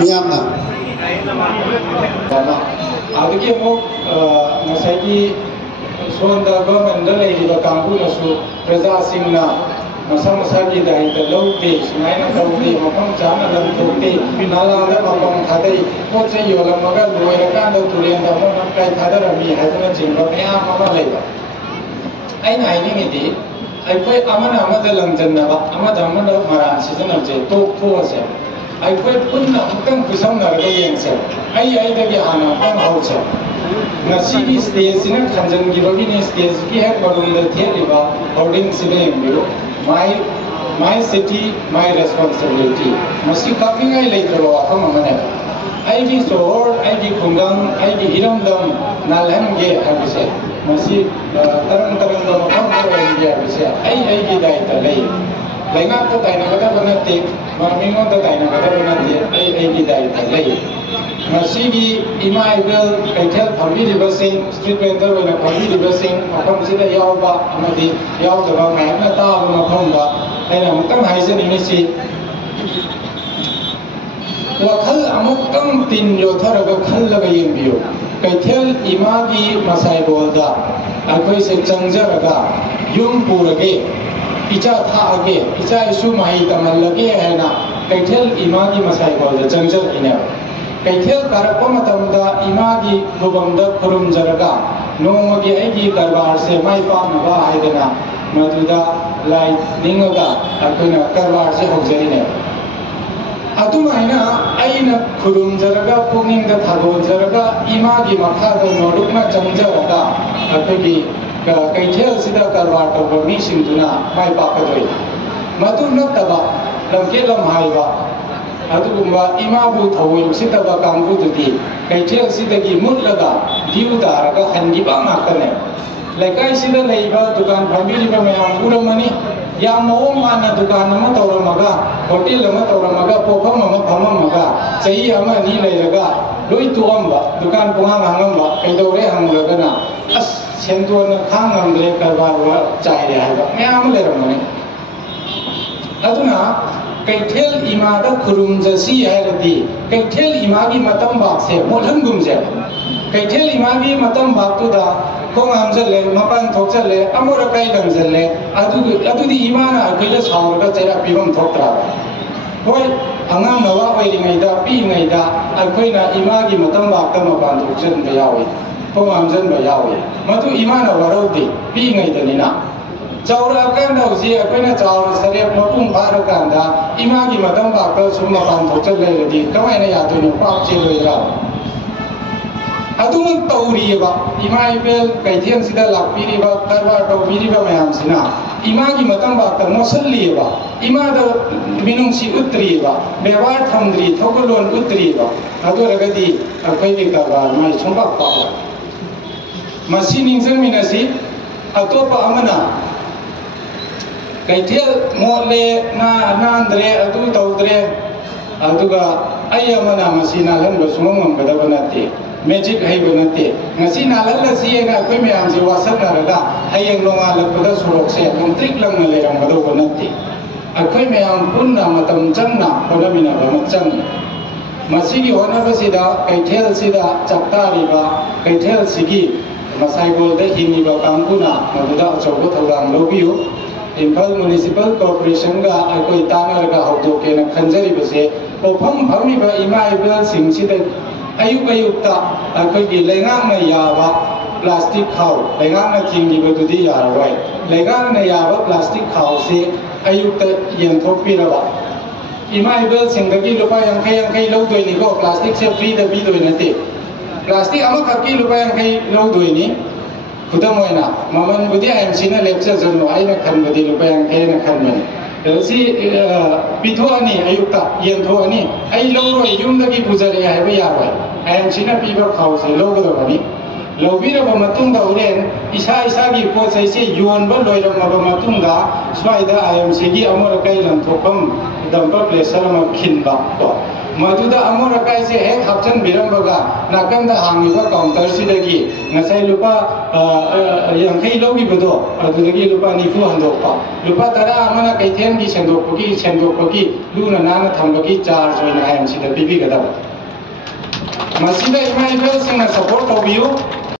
Miamna. Adiki mo nasaki sonda government dalai di kampu nasu preza singna masa-masa kita itu lauti, semuanya lauti, makam jangan lauti, nala ada makam thadai, kau cakap orang maga dua orang dah tulen dah, makam kai thadar kami, hari tu jenggot ni apa lagi? Aina ini ni, aku aman dalam jenama, aman maran season aja, tu aja. Aku pun kan kusam nak yang saya, dah anak kan haus. Nasi di stage ni kanjan kita ni stage kita baru dah tiada riba holding sini yang my city, my responsibility. Nasi kami ngai lagi terlalu apa mana? Di sohor, di kundang, di hiramdam, nalan ge habisnya. Nasi terang dam apa orang dia habisnya. Kita dah lagi. Lengan tu tak nak kata benar ti, minggu tu tak nak kata benar ti. Kita dah lagi. Nasi di imai bel kaitel pagi di basing street vendor wala pagi di basing makam sila yaw ba amadi yaw dalam mana tahu makam ba. Aina makam haisen ini si. Wakal amakam tin yo tharaga khal laga yang biyo. Kaitel imagi masai bolda. Aku ise changjaraga yung purage. Icha tha age, icha isu mahi tamal lage hai na. Kaitel imagi masai bolda changjar ina. Kaitel karakpa matamda imagi bubamda kurum jaraga nomagi aigi karbar se mai pa naga haidena maduda lai ningaga akuna karbar se hojjarine atumaina aina kurum jaraga pungingda thagol jaraga imagi makhada nodukna changjaraga akugi kaitel sida karbar to mi singduna mai pa kadoi matu nattaba lamke lam haiba Adugumba imabu thawil sita ba kambu tuti kaitel sita gi mutlaga diu daraga hangi ba makane laikai sita leiba dukan family ba mayam uramani ya mo mana dukan nama tawramaga hotel nama tawramaga pofam nama phamamaga sahi ama ni leiraga loi tuamba dukan pungang hangamba kaidore hangulaga na as sentuana khangam le karbar chai ya ba mayam leramani aduna Kaitel imada kurum jasi ayati kaitel imagi matam bak se molan gumje kaitel imagi matam bak tu da kong amjale mapan thokjale amora kai damjale adu di imana agida sauraga chera pibam thoktra hoi angam nawa oi ngaida pi ngaida akoina imagi matam bak ta mapan thokjan ba yawi kong amjan ba yawi matu imana warauti pi ngaida nina Caura kan dah usia, aku nak caura setiap mapung baru kan dah. Imagi matam bakal semua pantok celai lagi. Kau ini ya tu ni pak celai lah. Atu mun tahu dia ba. Imai bel kaitian sida lapi dia ba. Karwa tahu biri ba macam sina. Imagi matam bakal mosel dia ba. Imada minum si utri ba. Bewar thamdri, thokolon utri ba. Atu ragadi aku ini karwa mai sumpak pak. Masih ningseng minasi. Atu apa amana? Kaitel mole na andre adu taudre aduga ayamana masina lan basumam badabonate magic hai bonate ngasina lan la siena koi me amji wasan raga hayeng longa lakpada surok se kontrik lang le ram badabonate akoi me am punna matam changna honamina ramachang masigi hona basida kaitel sida chakta riba kaitel sigi masai gol de himi ba kampuna maduda chobo thawang lobiu Impal Municipal Corporation ga akoi tana raga haudo ke na khanjari base pofam phami ba ima ibel sing sida ayuk ta akoi gi lengang na yaba plastic khau lengang na thingi ba tudi yarwai lengang na yaba plastic khau se ayuk ta yen thok pi rawa ima ibel sing da gi lupa yang kai lo doi ni ko plastic se free da bi doi na te plastic ama ka ki lupa yang kai lo doi ni Kudamoina, maman budi ayam sina lecture jono ayam kan budi lupa yang kaya nak kan mana. Si pitu ani ayukta, yang tu ani, ay loro ayum lagi puja le ayam ya ayam. IMCꯅ ꯄꯤꯕ ꯈꯥꯎꯁꯦ ꯂꯧꯒꯗꯕꯅꯤ ꯂꯧꯕꯤꯔꯕ ꯃꯇꯨꯡꯗ ꯍꯣꯔꯦꯟ ꯏꯁꯥꯒꯤ ꯄꯣꯠ ꯆꯩꯁꯦ ꯌꯣꯟꯕ ꯂꯣꯏꯔꯝꯃꯕ ꯃꯇꯨꯡꯗ ꯁ꯭ꯋꯥꯏꯗ IMCꯒꯤ ꯑꯃꯣꯠ ꯑꯀꯥꯏ ꯂꯪꯊꯣꯛꯐꯝ ꯗꯝꯄꯔ ꯄ꯭ꯂꯦꯁꯔ ꯑꯃ ꯈꯤꯟꯕ ꯀꯣ ꯃꯗꯨꯗ ꯑꯃꯣꯠ ꯑꯀꯥꯏꯁꯦ ꯍꯦꯛ ꯍꯥꯞꯆꯤꯟꯕꯤꯔꯝꯕꯒ ꯅꯥꯀꯟꯗ ꯍꯥꯡꯉꯤꯕ ꯀꯥꯎꯟꯇꯔꯁꯤꯗꯒꯤ ꯉꯁꯥꯏ ꯂꯨꯄꯥ 50 ꯂꯧꯈꯤꯕꯗꯣ ꯑꯗꯨꯗꯒꯤ ꯂꯨꯄꯥ 90 ꯍꯟꯗꯣꯛꯄ ꯂꯨꯄꯥ 10 ꯑꯃꯅ ꯀꯩꯊꯦꯜꯒꯤ ꯁꯦꯡꯗꯣꯛꯄꯒꯤ ꯂꯨꯅ ꯅꯥꯟꯅ ꯊꯝꯕꯒꯤ ꯆꯥꯔꯖ ꯑꯣꯏꯅ IMCꯗ ꯄꯤꯕꯤꯒꯗꯕ ꯃꯁꯤꯗ ꯏꯃꯥ ꯏꯕꯦꯜꯁꯤꯡꯅ ꯁꯄꯣꯔꯠ ꯇꯧꯕꯤꯌꯨ